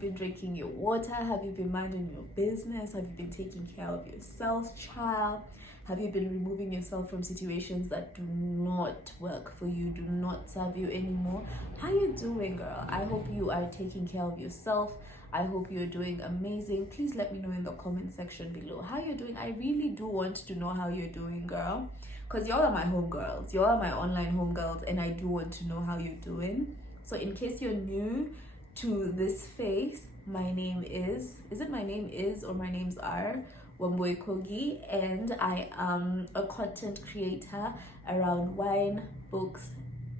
been drinking your water? Have you been minding your business? Have you been taking care of yourself, child? Have you been removing yourself from situations that do not work for you, do not serve you anymore? How you doing, girl? I hope you are taking care of yourself. I hope you're doing amazing. Please let me know in the comment section below how you're doing. I really do want to know how you're doing, girl, because y'all are my homegirls. Y'all are my online homegirls, and I do want to know how you're doing. So in case you're new to this face, my name is it my name is or my names are Wambui Kogi, and I am a content creator around wine, books,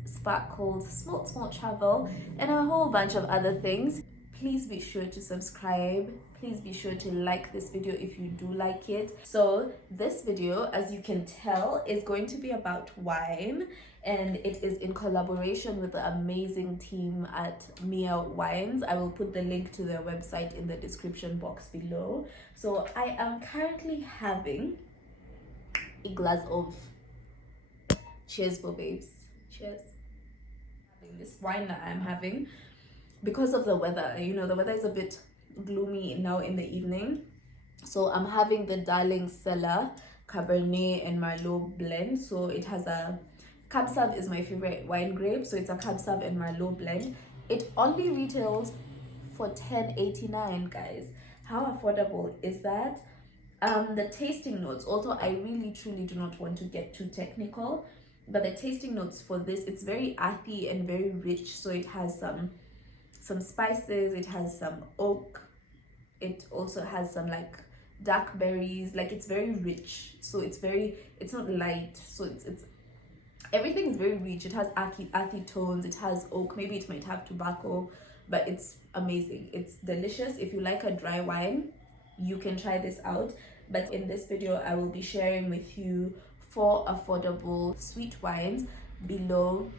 sparkles, small travel, and a whole bunch of other things. Please be sure to subscribe. Please be sure to like this video if you do like it. So this video, as you can tell, is going to be about wine, and it is in collaboration with the amazing team at Mia Wines. I will put the link to their website in the description box below. So I am currently having a glass of, cheers for babes, cheers. Having this wine that I'm having because of the weather. You know, the weather is a bit gloomy now in the evening, so I'm having the Darling Cellar Cabernet and Merlot blend. So it has a Cab Sauv is my favorite wine grape, so it's a Cab Sauv and Merlot blend. It only retails for $10.89, guys. How affordable is that? The tasting notes, although I really truly do not want to get too technical, but the tasting notes for this, it's very earthy and very rich. So it has some spices, it has some oak, it also has some like dark berries. Like, it's very rich, so it's not light, so it's everything is very rich. It has earthy tones, it has oak, maybe it might have tobacco, but it's amazing. It's delicious. If you like a dry wine, you can try this out. But in this video, I will be sharing with you 4 affordable sweet wines below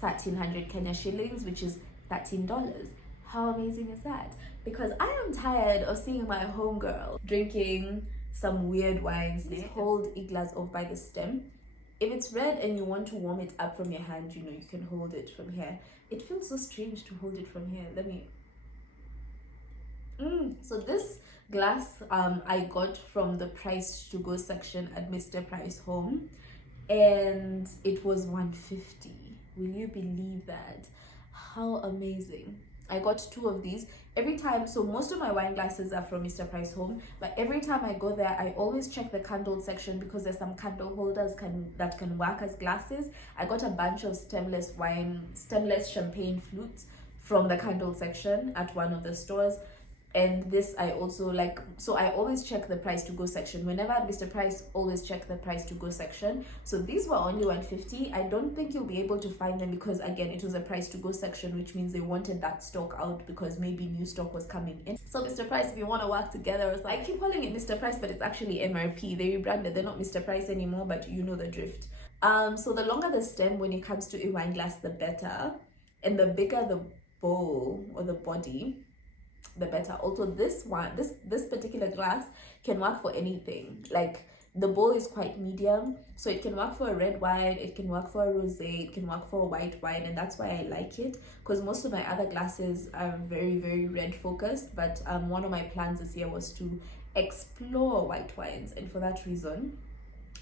1,300 Kenya shillings, which is $13. How amazing is that? Because I am tired of seeing my homegirl drinking some weird wines. Please hold a glass off by the stem. If it's red and you want to warm it up from your hand, you know, you can hold it from here. It feels so strange to hold it from here. Let me. So this glass I got from the price to go section at Mr. Price Home, and it was $150. Will you believe that? How amazing. I got 2 of these every time. So most of my wine glasses are from Mr. Price Home, but every time I go there, I always check the candle section because there's some candle holders that can work as glasses. I got a bunch of stemless champagne flutes from the candle section at one of the stores. And this I also like, so I always check the price to go section. Whenever at Mr. Price, always check the price to go section. So these were only $150. I don't think you'll be able to find them because, again, it was a price to go section, which means they wanted that stock out because maybe new stock was coming in. So Mr. Price, if you want to work together, I keep calling it Mr. Price, but it's actually MRP. They rebranded. They're not Mr. Price anymore, but you know the drift. So the longer the stem when it comes to a wine glass, the better, and the bigger the bowl or the body, the better. Also, this particular glass can work for anything. Like, the bowl is quite medium, so it can work for a red wine, it can work for a rosé, it can work for a white wine, and that's why I like it, because most of my other glasses are very, very red focused. But one of my plans this year was to explore white wines, and for that reason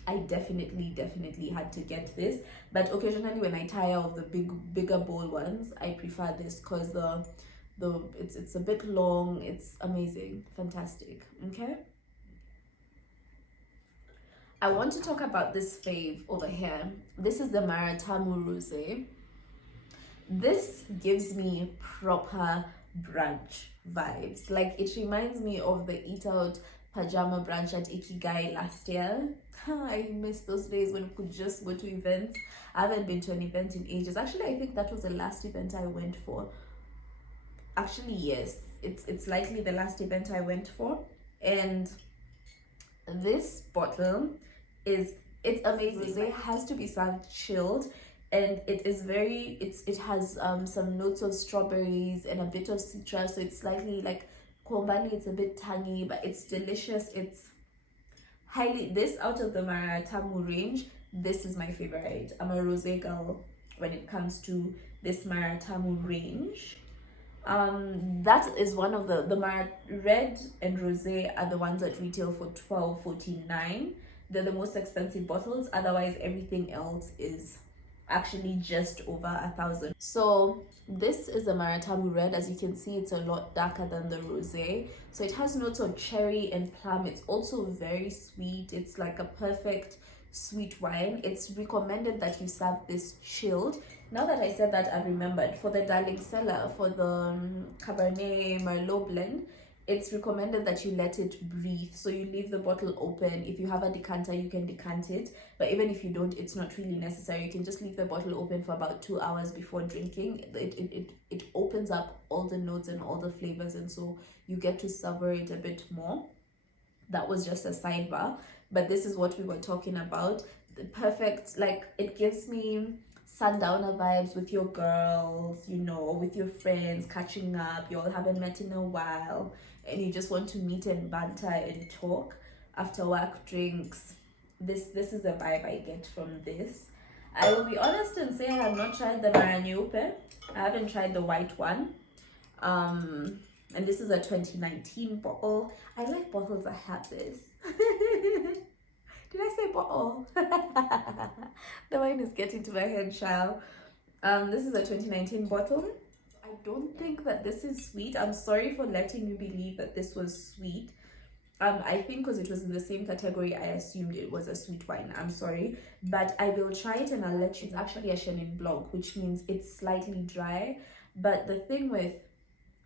I definitely had to get this. But occasionally when I tire of the bigger bowl ones, I prefer this because it's a bit long. It's amazing, fantastic. Okay, I want to talk about this fave over here. This is the Maratamu Rosé. This gives me proper brunch vibes. Like, it reminds me of the eat out pajama brunch at Ikigai last year. I miss those days when we could just go to events. I haven't been to an event in ages. Actually, I think that was the last event I went for. Actually, yes, it's likely the last event I went for. And this bottle it's amazing. It has to be served chilled, and it has some notes of strawberries and a bit of citrus, so it's slightly like kombali. It's a bit tangy, but it's delicious. It's highly, this out of the Maratamu range, this is my favorite. I'm a rosé girl when it comes to this Maratamu range. That is one of the red and rosé are the ones that retail for 12.49. They're the most expensive bottles. Otherwise, everything else is actually just over 1,000. So this is the Maratamu red. As you can see, it's a lot darker than the rosé. So it has notes of cherry and plum. It's also very sweet. It's like a perfect sweet wine. It's recommended that you serve this chilled. Now that I said that, I've remembered for the Darling Cellar, for the Cabernet Merlot blend, it's recommended that you let it breathe. So you leave the bottle open. If you have a decanter, you can decant it. But even if you don't, it's not really necessary. You can just leave the bottle open for about 2 hours before drinking. It opens up all the notes and all the flavors, and so you get to savor it a bit more. That was just a sidebar. But this is what we were talking about. The perfect, like, it gives me sundowner vibes with your girls, you know, with your friends, catching up. You all haven't met in a while and you just want to meet and banter and talk after work drinks. This is the vibe I get from this. I will be honest and say I have not tried the Maranyupe. I haven't tried the white one. And this is a 2019 bottle. I like bottles that have this. Did I say bottle? The wine is getting to my head, child. This is a 2019 bottle. I don't think that this is sweet. I'm sorry for letting you believe that this was sweet. I think because it was in the same category, I assumed it was a sweet wine. I'm sorry. But I will try it and I'll let you. It's actually a Chenin Blanc, which means it's slightly dry. But the thing with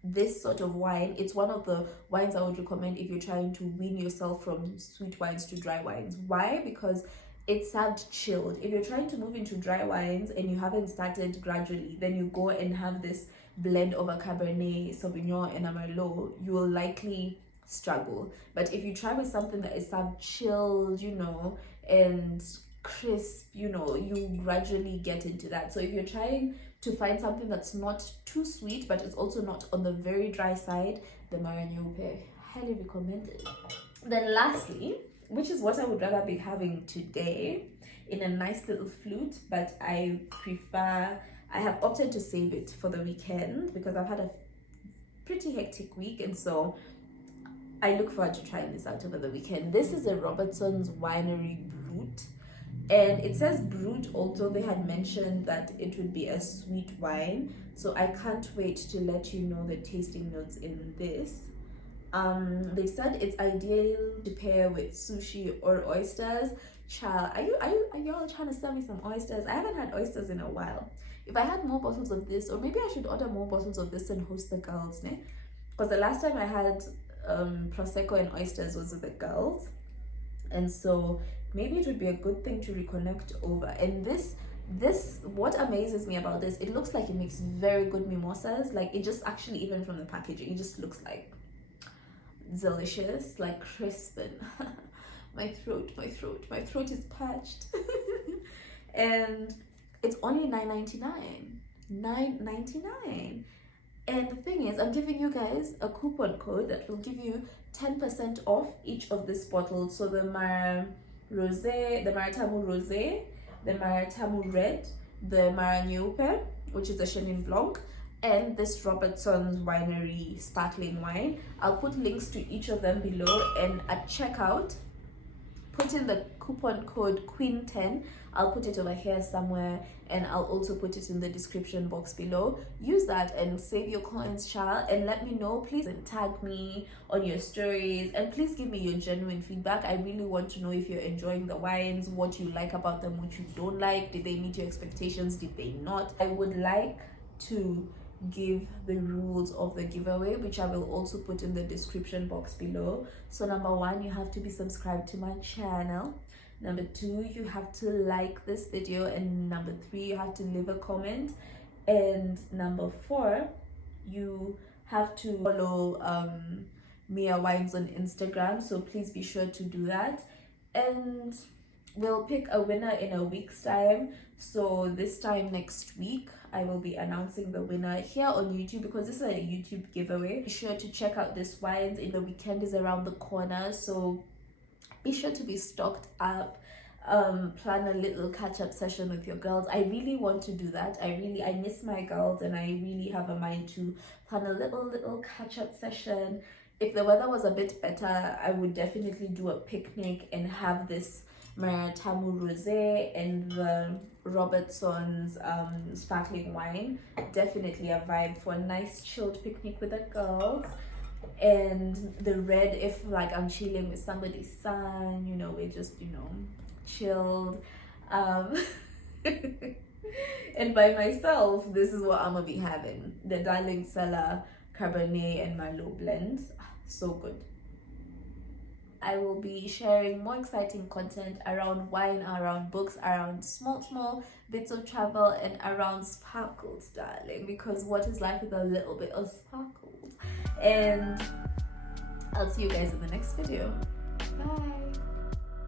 this sort of wine, it's one of the wines I would recommend if you're trying to wean yourself from sweet wines to dry wines. Why? Because it's served chilled. If you're trying to move into dry wines and you haven't started gradually, then you go and have this blend of a Cabernet Sauvignon and a Merlot, you will likely struggle. But if you try with something that is served chilled, you know, and crisp, you know, you gradually get into that. So if you're trying to find something that's not too sweet but it's also not on the very dry side, the Maranyupe, highly recommended. Then lastly, which is what I would rather be having today, in a nice little flute, but I have opted to save it for the weekend because I've had a pretty hectic week, and so I look forward to trying this out over the weekend. This is a Robertson's Winery Brut. And it says brut, although they had mentioned that it would be a sweet wine. So I can't wait to let you know the tasting notes in this. They said it's ideal to pair with sushi or oysters. Child, are you all trying to sell me some oysters? I haven't had oysters in a while. If I had more bottles of this, or maybe I should order more bottles of this and host the girls, ne? Because the last time I had prosecco and oysters was with the girls, and so maybe it would be a good thing to reconnect over. And this what amazes me about this, it looks like it makes very good mimosas. Like, it just actually, even from the packaging, it just looks like delicious, like crisp, and my throat is parched. And it's only $9.99. And the thing is, I'm giving you guys a coupon code that will give you 10% off each of this bottle. So the Maratamu Rosé, the Maratamu Red, the Maranyupe, which is a Chenin Blanc, and this Robertson's Winery sparkling wine. I'll put links to each of them below, and at checkout, put in the coupon code QUEEN10. I'll put it over here somewhere, and I'll also put it in the description box below. Use that and save your coins, child, and let me know, please, and tag me on your stories, and please give me your genuine feedback. I really want to know if you're enjoying the wines, what you like about them, what you don't like. Did they meet your expectations? Did they not? I would like to give the rules of the giveaway, which I will also put in the description box below. So number 1, you have to be subscribed to my channel. Number 2, you have to like this video, and number 3, you have to leave a comment, and number 4, you have to follow Mia Wines on Instagram. So please be sure to do that, and we'll pick a winner in a week's time. So this time next week, I will be announcing the winner here on YouTube, because this is a YouTube giveaway. Be sure to check out this wines. The weekend is around the corner, so be sure to be stocked up. plan a little catch-up session with your girls. I really want to do that. I miss my girls, and I really have a mind to plan a little catch-up session. If the weather was a bit better, I would definitely do a picnic and have this Maratamu rosé and the Robertson's sparkling wine. Definitely a vibe for a nice chilled picnic with the girls. And the red, if like I'm chilling with somebody's son, you know, we're just, you know, chilled. And by myself, this is what I'm gonna be having: the Darling Cellar Cabernet and Merlot blend. So good. I will be sharing more exciting content around wine, around books, around small bits of travel, and around sparkles, darling, because what is life with a little bit of sparkles? And I'll see you guys in the next video. Bye.